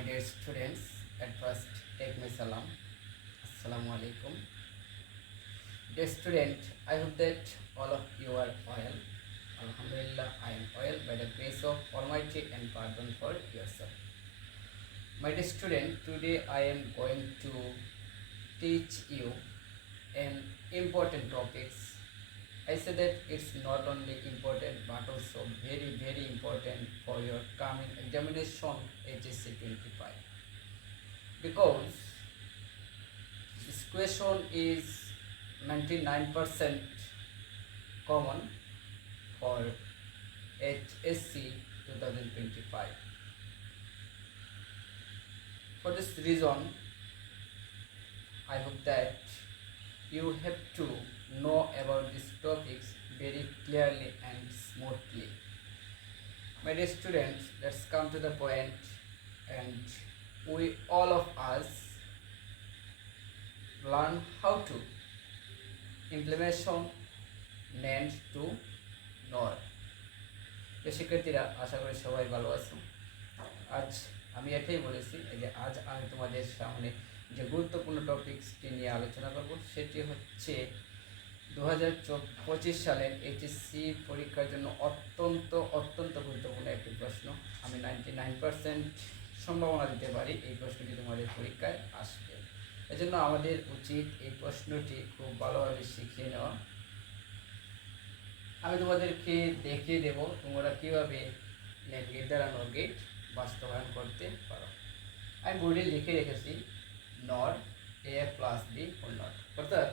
My dear students, at first take my salam. Assalamu alaikum. Dear student, I hope that all of you are well. Alhamdulillah, I am well by the grace of Almighty and pardon for yourself. My dear student, today I am going to teach you an important topics. I say that it's not only important but also very important for your coming examination HSC 25, because this question is 99% common for HSC 2025. For this reason, I hope that you have to know about these topics very clearly and smoothly. My dear students, let's come to the point, and we all of us learn how to implementation NAND to NOR. শিক্ষার্থীরা, আশা করি সবাই ভালো আছো। আজ আমি এটাই বলেছি যে আজ আমি তোমাদের সামনে যে গুরুত্বপূর্ণ টপিকসটি নিয়ে আলোচনা করব সেটি হচ্ছে 2025 সালের এইচএসসি পরীক্ষার জন্য অত্যন্ত গুরুত্বপূর্ণ একটি প্রশ্ন। আমি 99% সম্ভাবনা দিতে পারি এই প্রশ্নটি তোমাদের পরীক্ষায় আসবে। এজন্য আমাদের উচিত এই প্রশ্নটি খুব ভালোভাবে শিখিয়ে নেওয়া। আমি তোমাদেরকে দেখিয়ে দেব তোমরা কীভাবে নেট গেট দ্বারা নর গেট বাস্তবায়ন করতে পারো। আমি বোর্ডে লিখে রেখেছি নর এ প্লাস বি হোল নট, অর্থাৎ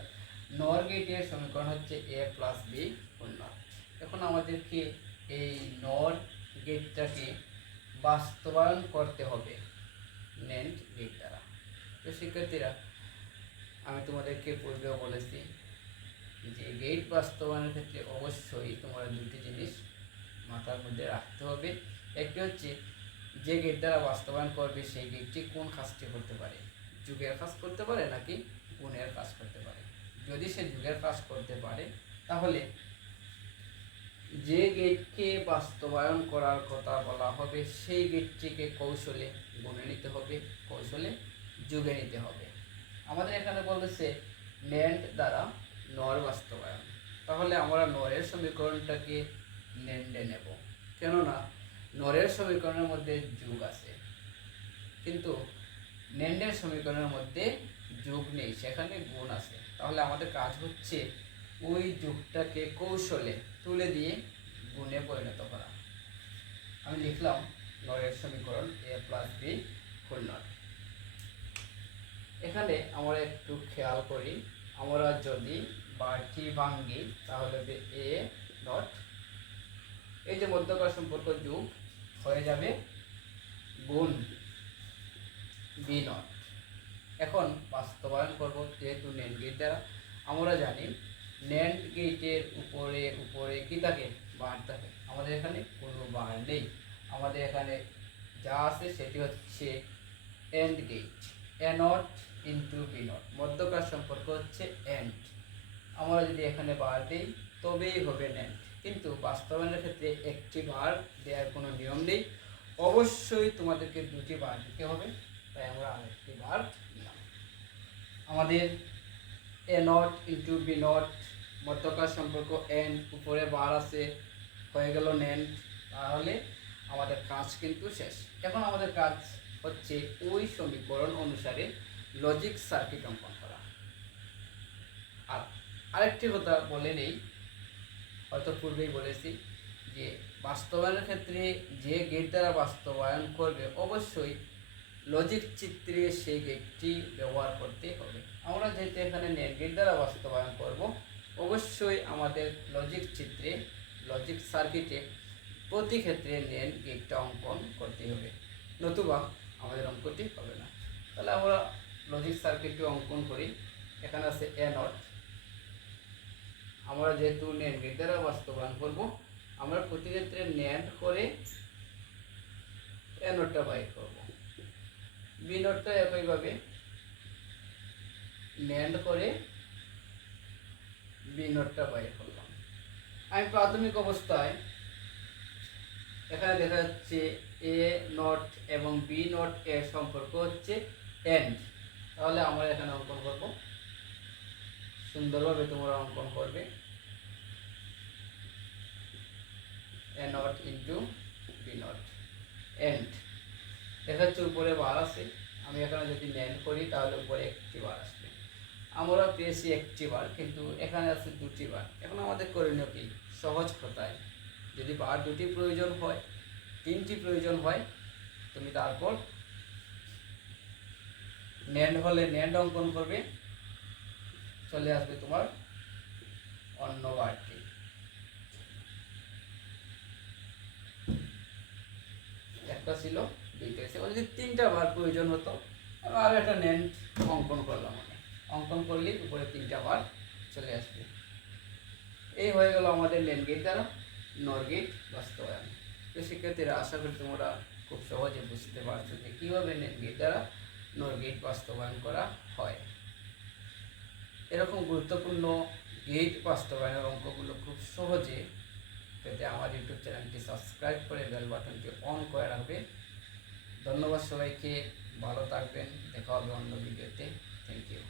নর গেটের সমীকরণ হচ্ছে এ প্লাস বি হোল নট। এখন আমাদেরকে এই নর গেটটাকে বাস্তবায়ন করতে হবে NAND গেট দ্বারা। তো শিক্ষার্থীরা, আমি তোমাদেরকে পূর্বেও বলেছি যে গেট বাস্তবায়নের ক্ষেত্রে অবশ্যই তোমরা দুটি জিনিস মাথার মধ্যে রাখতে হবে। একটি হচ্ছে যে গেট দ্বারা বাস্তবায়ন করবে সেই গেটটি কোন কাজটি করতে পারে, যুগের কাজ করতে পারে নাকি গুণের কাজ করতে পারে। যদি সে যুগের কাজ করতে পারে তাহলে যে গেটকে বাস্তবায়ন করার কথা বলা হবে সেই গেটটিকে কৌশলে গুণে নিতে হবে, কৌশলে যুগে নিতে হবে। আমাদের এখানে বলেছে NAND দ্বারা নর বাস্তবায়ন, তাহলে আমরা নরের সমীকরণটাকে NAND-এ নেব, কেননা নরের সমীকরণের মধ্যে যুগ আছে, কিন্তু NAND-এর সমীকরণের মধ্যে যুগ নেই, সেখানে গুণ আছে। তাহলে আমাদের কাজ হচ্ছে ওই যুগটাকে কৌশলে তুলে দিয়ে গুণে পরিণত করা। আমি লিখলাম নরের সমীকরণ এ প্লাস বি হোল নট। এখানে আমরা একটু খেয়াল করি, আমরা যদি বারটি ভাঙ্গি তাহলে হবে এ নট, এই যে মধ্যকার সম্পর্ক যুগ হয়ে যাবে গুণ বি নট। এখন বাস্তবায়ন করব যেহেতু NAND গেট দ্বারা। আমরা জানি NAND গেটের উপরে কি থাকে, বার থাকে। আমাদের এখানে কোনো বার নেই, আমাদের এখানে যা আছে সেটি হচ্ছে AND gate, A not into B not, মধ্যকার সম্পর্ক হচ্ছে AND। আমরা যদি এখানে বার দিই তবেই হবে NAND, কিন্তু বাস্তবায়নের ক্ষেত্রে একটি বার দেওয়ার কোনো নিয়ম নেই, অবশ্যই তোমাদেরকে দুটি বার দিতে হবে। তাই আমরা আরেকটি বার দিলাম। আমাদের এ নট ইন্টু বি নট, মধ্যকার সম্পর্ক AND, উপরে বার আছে, হয়ে গেল NAND। তাহলে আমাদের কাজ কিন্তু শেষ। এখন আমাদের কাজ হচ্ছে ওই সমীকরণ অনুসারে লজিক সার্কিট অঙ্কন করা। আর আরেকটি কথা বলে নেই, হয়তো পূর্বেই বলেছি যে বাস্তবায়নের ক্ষেত্রে যে গেট দ্বারা বাস্তবায়ন করবে অবশ্যই লজিক চিত্রে সেই গেটটি ব্যবহার করতে হবে। আমরা যেহেতু এখানে NAND গেট দ্বারা বাস্তবায়ন করব, অবশ্যই আমাদের লজিক চিত্রে, লজিক সার্কিটে প্রতি ক্ষেত্রে NAND গেটটা অঙ্কন করতে হবে, নতুবা আমাদের অঙ্কটি হবে না। তাহলে আমরা লজিক সার্কিটটি অঙ্কন করি। এখানে আছে এ নট, আমরা যেহেতু NAND গেট দ্বারা বাস্তবায়ন করব, আমরা প্রতি ক্ষেত্রে NAND করে এ নটটা বাইর করব, বি নটটা একইভাবে NAND করে বি নটটা বাইর করলাম। আমি প্রাথমিক অবস্থায় এখানে দেখা যাচ্ছে এ নট এবং বি নট এর সম্পর্ক হচ্ছে এন্ড। তাহলে আমরা এখানে অঙ্কন করব, সুন্দরভাবে তোমরা অঙ্কন করবে। A not into B naught and. দেখা যাচ্ছে উপরে বার আছে, আমি এখানে যদি ন্যান্ড করি তাহলে উপরে একটি বার আসবে। আমরা পেয়েছি একটি বার, কিন্তু এখানে আছে দুটি বার। এখন আমাদের করণীয় কি? সহজ কথায় যদি বার দুটি প্রয়োজন হয়, তিনটি প্রয়োজন হয়, তুমি তারপর ন্যান্ড হলে ন্যান্ড অঙ্কন করবে, চলে আসবে তোমার অন্য বারটি। একটা ছিল, দুইটা ছিল, যদি তিনটা বার প্রয়োজন হতো আর একটা ন্যান্ড অঙ্কন করলাম, আমি অঙ্কন করলে উপরে তিনটা বার চলে আসবে। এই হয়ে গেল আমাদের ল্যান্ড গেট দ্বারা নর গেট বাস্তবায়ন। তো শিক্ষার্থীরা, আশা করি তোমরা খুব সহজে বুঝতে পারছো যে কীভাবে ল্যান্ড গেট দ্বারা নর গেট বাস্তবায়ন করা হয়। এরকম গুরুত্বপূর্ণ গেট বাস্তবায়নের অঙ্কগুলো খুব সহজে পেতে আমার ইউটিউব চ্যানেলটি সাবস্ক্রাইব করে বেল বাটনটি অন করে রাখবে। ধন্যবাদ সবাইকে, ভালো থাকবেন, দেখা হবে অন্য ভিডিওতে। Thank you.